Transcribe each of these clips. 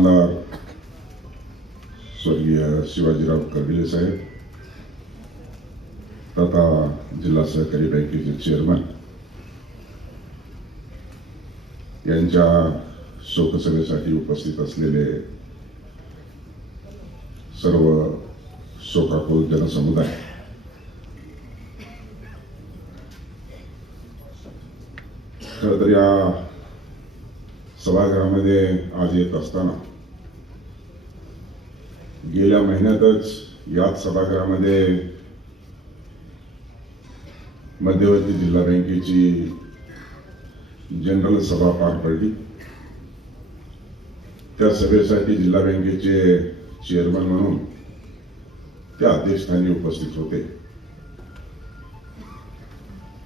आमदार स्वर्गीय शिवाजीराव करगिले साहेब तथा जिल्हा सहकारी बँकेचे चेअरमन यांच्या शोकसभेसाठी उपस्थित असलेले सर्व शोकाकुल जनसमुदाय खरं तर या सभागृहामध्ये आज येत असताना गेल्या महिन्यातच याच सभागृहामध्ये मध्यवर्ती जिल्हा बँकेची जनरल सभा पार पडली. त्या सभेसाठी जिल्हा बँकेचे चेअरमन म्हणून त्या अध्यक्षस्थानी उपस्थित होते.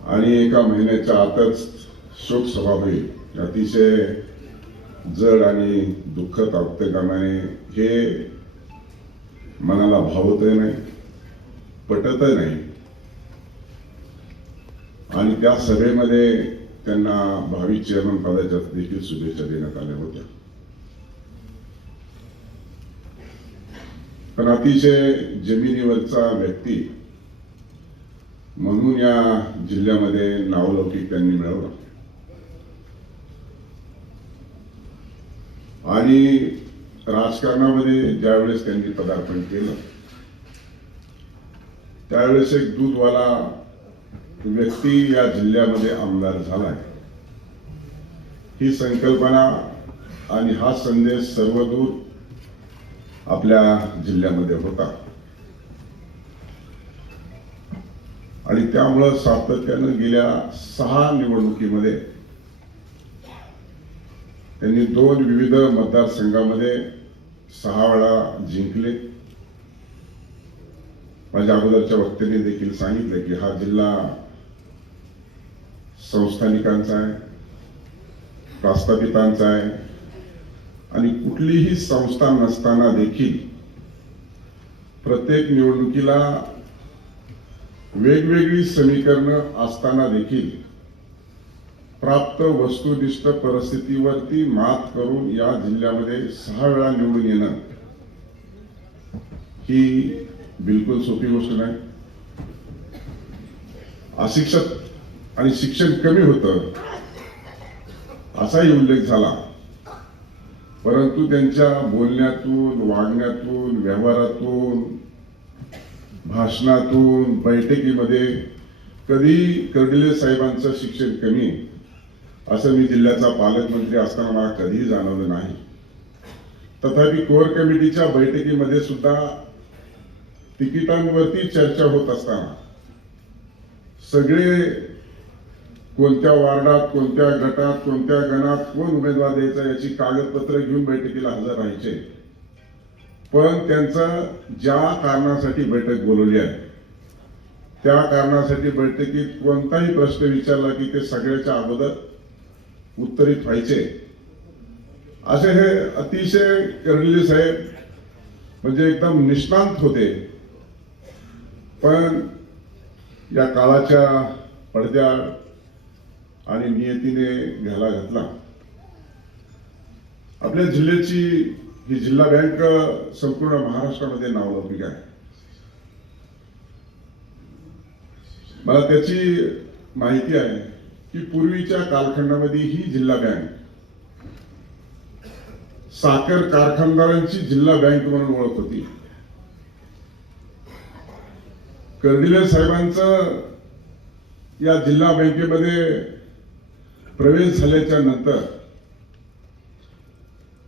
आणि एका महिन्याच्या आतच शोक सभा होईल. अतिशय जड आणि दुःखद कामाने हे मनाला भावतही नाही पटतही नाही. आणि त्या सभेमध्ये त्यांना भावी चेअरमन पदाच्या देखील शुभेच्छा देण्यात आल्या होत्या. पण अतिशय जमिनीवरचा व्यक्ती म्हणून या जिल्ह्यामध्ये नावलौकिक त्यांनी मिळवला. आणि राजकारणामध्ये ज्यावेळेस त्यांनी पदार्पण केलं त्यावेळेस एक दूधवाला व्यक्ती या जिल्ह्यामध्ये आमदार झालाय. ही संकल्पना आणि हा संदेश सर्वदूर आपल्या जिल्ह्यामध्ये होता. आणि त्यामुळं सातत्यानं गेल्या सहा निवडणुकीमध्ये त्यांनी दोन विविध मतदारसंघामध्ये सहा वेळा जिंकले. माझ्या अगोदरच्या वक्त्याने देखील सांगितलं की हा जिल्हा संस्थानिकांचा आहे प्रास्तापितांचा आहे आणि कुठलीही संस्था नसताना देखील प्रत्येक निवडणुकीला वेगवेगळी समीकरणं असताना देखील प्राप्त वस्तुनिष्ठ परिस्थितीवरती मात करून या जिल्ह्यामध्ये सहा वेळा निवडून येणं ही बिलकुल सोपी गोष्ट नाही. अशिक्षित आणि शिक्षण कमी होतं असाही उल्लेख झाला. परंतु त्यांच्या बोलण्यातून वागण्यातून व्यवहारातून भाषणातून बैठकीमध्ये कधी कर्डिले साहेबांचं शिक्षण कमी असं मी जिल्ह्याचा पालकमंत्री असताना मला कधीही जाणवलं नाही. तथापि कोर कमिटीच्या बैठकीमध्ये सुद्धा तिकिटांवरती चर्चा होत असताना सगळे कोणत्या वार्डात कोणत्या गटात कोणत्या गणात कोण उमेदवार द्यायचा याची कागदपत्र घेऊन बैठकीला हजर राहायचे. पण त्यांचं ज्या कारणासाठी बैठक बोलवली आहे त्या कारणासाठी बैठकीत कोणताही प्रश्न विचारला की ते सगळ्याच्या अगोदर उत्तरित व्हायचे. असे हे अतिशय कर्डिले साहेब म्हणजे एकदम निष्णांत होते. पण या काळाच्या पडद्या आणि नियतीने घ्यायला घातला. आपल्या जिल्ह्याची ही जिल्हा बँक संपूर्ण महाराष्ट्रामध्ये नावलौकिक आहे. मला त्याची माहिती आहे. की पूर्वीच्या कालखंडामध्ये ही जिल्हा बँक. साखर कारखानदारांची जिल्हा बँक म्हणून ओळख होती. कर्डिले साहेबांचं या जिल्हा बँकेमध्ये प्रवेश झाल्याच्यानंतर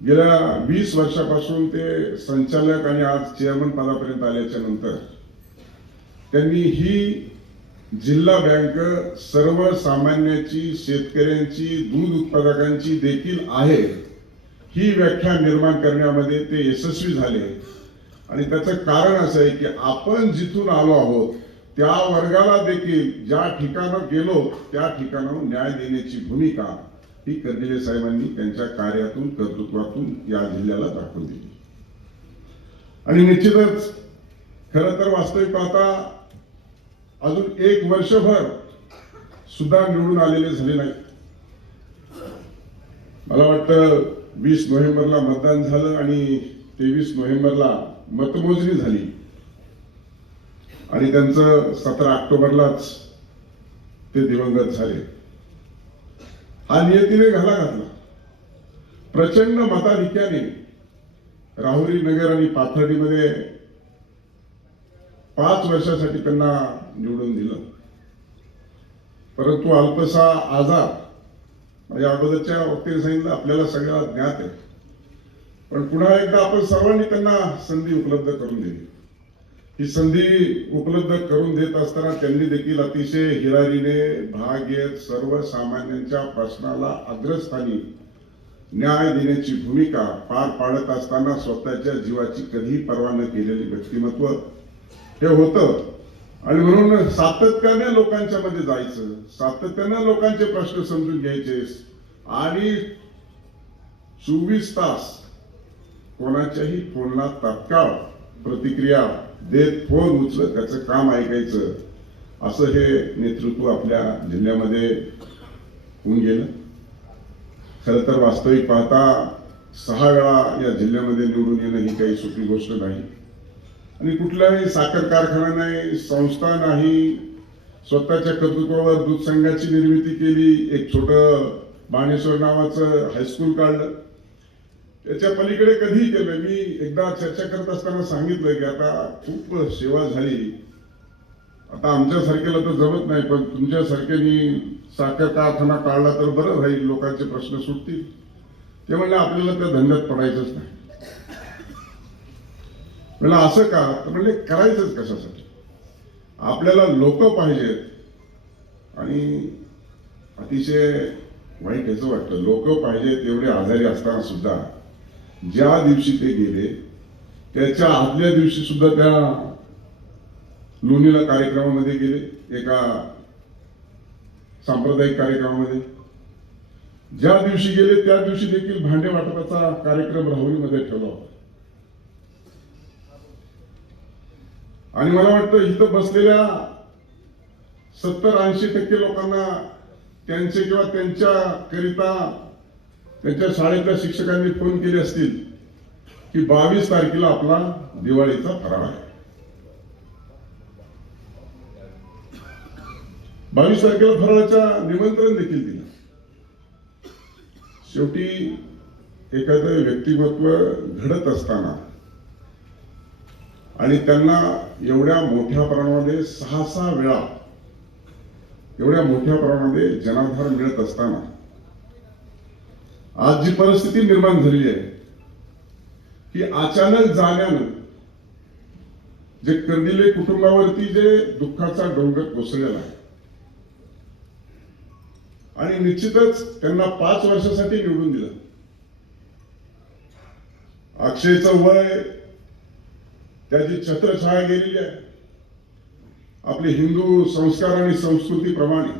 गेल्या वीस वर्षापासून ते संचालक आणि आज चेअरमन पदापर्यंत आल्याच्यानंतर त्यांनी ही जिल्हा बँक सर्वसामान्याची शेतकऱ्यांची दूध उत्पादकांची देखील आहे. ही व्याख्या निर्माण करण्यामध्ये ते यशस्वी झाले. आणि त्याचं कारण असं आहे की आपण जिथून आलो आहोत त्या वर्गाला देखील ज्या ठिकाणं गेलो त्या ठिकाणाहून न्याय देण्याची भूमिका ही कर्डिले साहेबांनी त्यांच्या कार्यातून कर्तृत्वातून या जिल्ह्याला दाखवून दिली. आणि निश्चितच खरं तर वास्तविक पाहता अजून एक वर्षभर सुद्धा निवडून आलेले झाले नाही. मला वाटतं वीस नोव्हेंबरला मतदान झालं आणि तेवीस नोव्हेंबरला मतमोजणी झाली. आणि त्यांचं सतरा ऑक्टोबरलाच ते दिवंगत झाले. हा नियतीने घाला घातला. प्रचंड मताधिक्याने राहुरी नगर आणि पाथर्डीमध्ये पाच वर्षासाठी त्यांना निवडून दिलं. परंतु अल्पसा आजार माझ्या अगोदरच्या वक्तीने सांगितलं आपल्याला सगळ्याला ज्ञात आहे. पण पुन्हा एकदा आपण सर्वांनी त्यांना संधी उपलब्ध करून दिली. ही संधी उपलब्ध करून देत असताना त्यांनी देखील अतिशय हिरारीने भाग घेत सर्वसामान्यांच्या प्रश्नाला अग्रस्थानी न्याय देण्याची भूमिका पार पाडत असताना स्वतःच्या जीवाची कधीही पर्वा न केलेली व्यक्तिमत्व हे होतं. आणि म्हणून सातत्याने लोकांच्या मध्ये जायचं. सातत्याने लोकांचे प्रश्न समजून घ्यायचे. आणि चोवीस तास कोणाच्याही फोनला तात्काळ प्रतिक्रिया देत फोन उचलत त्याचं काम ऐकायचं. असं हे नेतृत्व आपल्या जिल्ह्यामध्ये होऊन गेलं. खरं तर वास्तविक पाहता सहा वेळा या जिल्ह्यामध्ये निवडून येणं ही काही सोपी गोष्ट नाही. आणि कुठलाही साखर कारखाना नाही संस्था नाही स्वतःच्या कर्तृत्वावर दूध संघाची निर्मिती केली एक छोट बाणेश्वर नावाचं हायस्कूल काढलं. त्याच्या पलीकडे कधीही केलं मी एकदा चर्चा करत असताना सांगितलं की आता खूप सेवा झाली. आता आमच्यासारख्याला तर जमत नाही पण तुमच्यासारख्यानी साखर कारखाना काढला तर बरं राहील लोकांचे प्रश्न सुटतील. ते म्हणलं आपल्याला त्या धंद्यात पडायचंच नाही. म्हणलं असं का? तर म्हणजे करायचंच कशासाठी? आपल्याला लोक पाहिजेत. आणि अतिशय वाईट याचं वाटतं. लोक पाहिजेत एवढे आजारी असताना सुद्धा. ज्या दिवशी ते गेले त्याच्या आदल्या दिवशी सुद्धा त्या लोणीला कार्यक्रमामध्ये गेले एका सांप्रदायिक कार्यक्रमामध्ये. ज्या दिवशी गेले त्या दिवशी देखील भांडे वाटपाचा कार्यक्रम राहुरीमध्ये ठेवला होता. आणि मला वाटतं इथं बसलेल्या सत्तर ऐंशी टक्के लोकांना त्यांचे किंवा त्यांच्या करिता त्यांच्या शाळेतल्या शिक्षकांनी फोन केले असतील की बावीस तारखेला आपला दिवाळीचा फराळ आहे. बावीस तारखेला फराळाच्या निमंत्रण देखील दिलं. शेवटी एखादं व्यक्तिमत्व घडत असताना आणि त्यांना एवढ्या मोठ्या प्रमाणामध्ये सहा सहा वेळा एवढ्या मोठ्या प्रमाणामध्ये जनाधार मिळत असताना आज जी परिस्थिती निर्माण झालेली आहे की अचानक जाण्यानं जे कर्दिले कुटुंबावरती जे दुःखाचा डोंगर कोसळलेला आहे आणि निश्चितच त्यांना पाच वर्षासाठी निवडून दिलं. अक्षयचं वय त्याची छत्रछाया गेलेली आहे. आपले हिंदू संस्कार आणि संस्कृतीप्रमाणे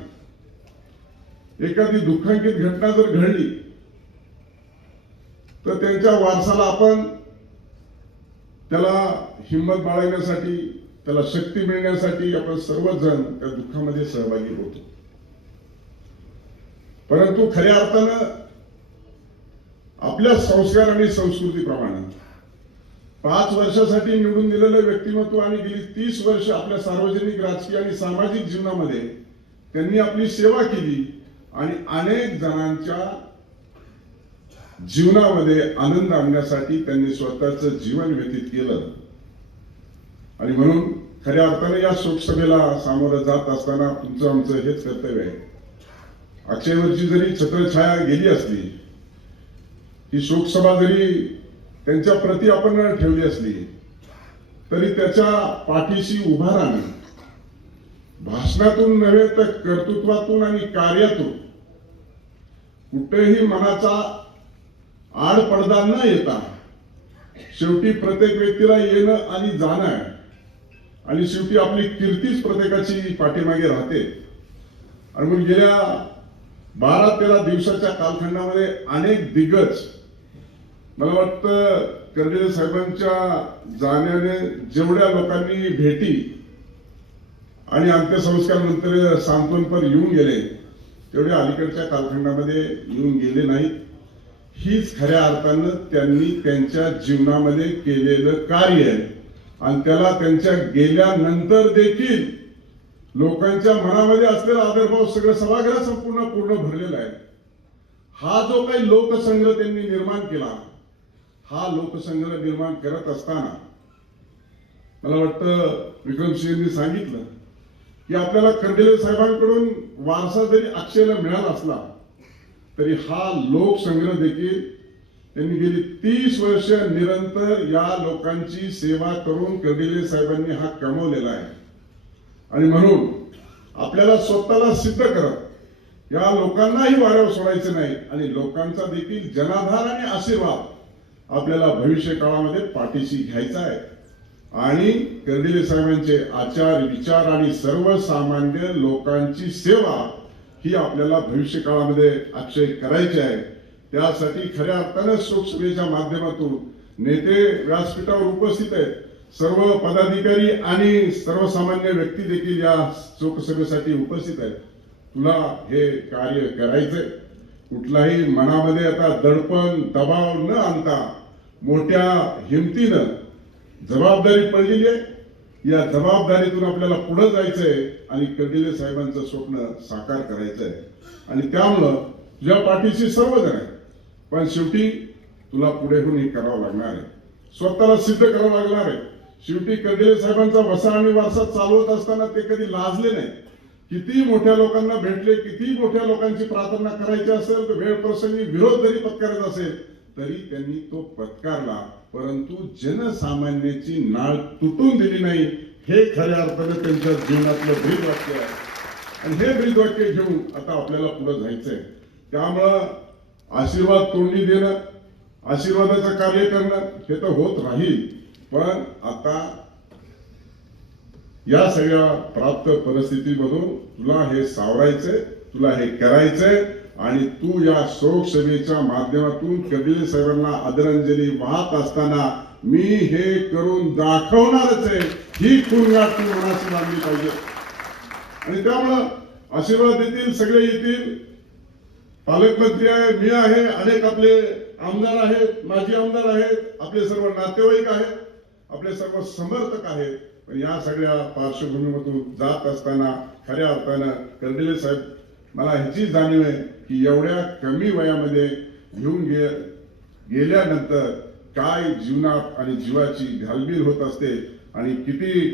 एखादी दुःखांकित घटना जर घडली तर त्यांच्या वारसाला आपण त्याला हिंमत बाळगण्यासाठी त्याला शक्ती मिळण्यासाठी आपण सर्वजण त्या दुःखामध्ये सहभागी होतो. परंतु खऱ्या अर्थानं आपल्या संस्कार आणि संस्कृतीप्रमाणे पाच वर्षासाठी निवडून दिलेलं व्यक्तिमत्व आणि गेली तीस वर्ष आपल्या सार्वजनिक राजकीय आणि सामाजिक जीवनामध्ये त्यांनी आपली सेवा केली आणि अनेक जणांच्या जीवनामध्ये आनंद आणण्यासाठी त्यांनी स्वतःचं जीवन व्यतीत केलं. आणि म्हणून खऱ्या अर्थाने या शोकसभेला सामोरं जात असताना तुमचं आमचं हेच कर्तव्य आहे. अक्षयवरची जरी छत्रछाया गेली असली ही शोकसभा जरी त्यांच्या प्रती आपण ठेवली असली तरी त्याच्या पाठीशी उभा राहणे भाषणातून नव्हे तर कर्तृत्वातून आणि कार्यातून कुठेही मनाचा आड पडदा न येता शेवटी प्रत्येक व्यक्तीला येणं आणि जाणं आणि शेवटी आपली कीर्तीच प्रत्येकाची पाठीमागे राहते. आणि मग गेल्या बारा तेरा दिवसाच्या कालखंडामध्ये अनेक दिग्गज मला वाटतं कर्डिले साहेबांच्या जाण्याने जेवढ्या लोकांनी भेटी आणि अंत्यसंस्कार नंतर सांत्वनपर येऊन गेले तेवढे अलीकडच्या कालखंडामध्ये येऊन गेले नाहीत. हीच खऱ्या अर्थानं त्यांनी त्यांच्या जीवनामध्ये केलेलं कार्य आहे. आणि त्याला त्यांच्या गेल्यानंतर देखील लोकांच्या मनामध्ये असलेला आदरभाव सगळं सभागृह संपूर्ण पूर्ण भरलेला आहे. हा जो काही लोकसंघ त्यांनी निर्माण केला हा लोकसंग्रह निर्माण करत असताना मला वाटतं विक्रमसिंहनी सांगितलं की आपल्याला कर्डिले साहेबांकडून वारसा जरी अक्षयला मिळाला असला तरी हा लोकसंग्रह देखील त्यांनी गेली तीस वर्ष निरंतर या लोकांची सेवा करून कर्डिले साहेबांनी हा कमवलेला आहे. आणि म्हणून आपल्याला स्वतःला सिद्ध करत या लोकांनाही वाऱ्यावर सोडायचं नाही आणि लोकांचा देखील जनाधार आणि आशीर्वाद आपल्याला भविष्य काळामध्ये पाठीशी घ्यायचा आहे. आणि कर्डिले साहेबांचे आचार विचार आणि सर्वसामान्य लोकांची सेवा ही आपल्याला भविष्य काळामध्ये अक्षय करायची आहे. त्यासाठी खऱ्या अर्थानं शोकसभेच्या माध्यमातून नेते व्यासपीठावर उपस्थित आहेत. सर्व पदाधिकारी आणि सर्वसामान्य व्यक्ती देखील या शोकसभेसाठी उपस्थित आहेत. तुला हे कार्य करायचंय. कुठलाही मनामध्ये आता दडपण दबाव न आणता मोठ्या हिमतीनं जबाबदारी पडलेली आहे. या जबाबदारीतून आपल्याला पुढे जायचंय आणि कडिले साहेबांचं स्वप्न साकार करायचंय. आणि त्यामुळं तुझ्या पाठीशी सर्वजण आहे पण शेवटी तुला पुढेहून हे करावं लागणार आहे. स्वतःला सिद्ध करावं लागणार आहे. शेवटी कडिले साहेबांचा वसा आणि वारसा चालवत असताना ते कधी लाजले नाही किती मोठ्या लोकांना भेटले किती मोठ्या लोकांची प्रार्थना करायची असेल तर वेळ प्रसंगी विरोध जरी पत्करायचा असेल तरी त्यांनी तो पत्कारला. परंतु जनसामान्याची नाळ तुटून दिली नाही. हे खऱ्या अर्थाने त्यांच्या जीवनातलं ब्रीद वाक्य आहे. आणि हे ब्रीद वाक्य घेऊन आता आपल्याला पुढे जायचंय. त्यामुळं आशीर्वाद तोंडी देणं आशीर्वादाचं कार्य करणं हे तर होत राहील. पण आता या सगळ्या प्राप्त परिस्थितीमधून तुला हे सावरायचंय तुला हे करायचंय आणि तू या शोक सभेच्या माध्यमातून कबीर साहेबांना आदरांजली वाहत असताना मी हे करून दाखवणारच आहे. ही खुणगाठ तू मनाची बांधली पाहिजे. आणि त्यामुळं आशीर्वाद देतील सगळे येतील. पालकमंत्री आहे मी आहे अनेक आपले आमदार आहेत माजी आमदार आहेत आपले सर्व नातेवाईक आहेत आपले सर्व समर्थक आहेत. पण या सगळ्या पार्श्वभूमीमधून जात असताना खऱ्या अर्थानं कर्डिले साहेब मला ह्याची जाणीव आहे की एवढ्या कमी वयामध्ये घेऊन गे गेल्यानंतर काय जीवनात आणि जीवाची घालबील होत असते आणि किती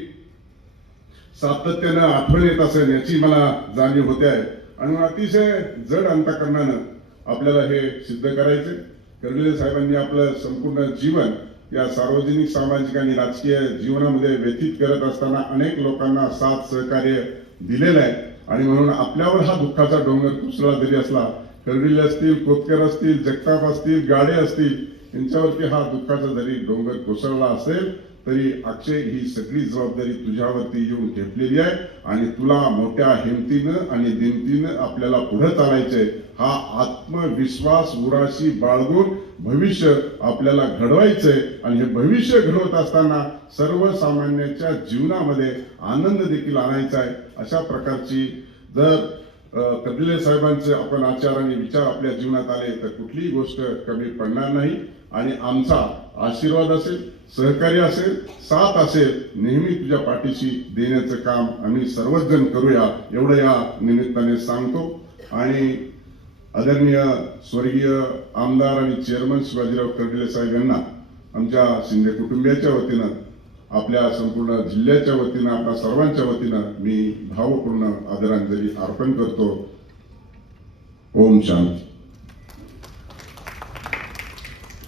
सातत्यानं आठवण येत असेल याची मला जाणीव होते आहे. आणि मग अतिशय जड अंतकरणानं आपल्याला हे सिद्ध करायचे. कर्डिले साहेबांनी आपलं संपूर्ण जीवन या सार्वजनिक सामाजिक आणि राजकीय जीवनामध्ये व्यतीत करत असताना अनेक लोकांना साथ सहकार्य दिलेलं आहे. आणि म्हणून आपल्यावर हा दुःखाचा डोंगर कुसला जरी असला कर्डिले असतील कोतकर असतील जगताप असतील गाडे असतील यांच्यावरती हा दुःखाचा जरी डोंगर कोसळला असेल तरी अक्षय ही सगळी जबाबदारी तुझ्यावरती येऊन ठेपलेली आहे. आणि तुला मोठ्या हिमतीनं आणि दिमतीनं आपल्याला पुढे चालायचंय. हा आत्मविश्वास उराशी बाळगून भविष्य आपल्याला घडवायचंय आणि हे भविष्य घडवत असताना सर्वसामान्याच्या जीवनामध्ये आनंद देखील आणायचा आहे. अशा प्रकारची जर कपिले साहेबांचे आपण आचार आणि विचार आपल्या जीवनात आले तर कुठलीही गोष्ट कमी पडणार नाही. आणि आमचा आशीर्वाद असेल सहकार्य असेल साथ असेल नेहमी तुझ्या पाठीशी देण्याचं काम आम्ही सर्वच जण करूया. एवढं या निमित्ताने सांगतो. आणि आदरणीय स्वर्गीय आमदार आणि चेअरमन शिवाजीराव कर्डिले साहेब यांना आमच्या शिंदे कुटुंबियाच्या वतीनं आपल्या संपूर्ण जिल्ह्याच्या वतीनं आपल्या सर्वांच्या वतीनं मी भावपूर्ण आदरांजली अर्पण करतो. ओम शांती.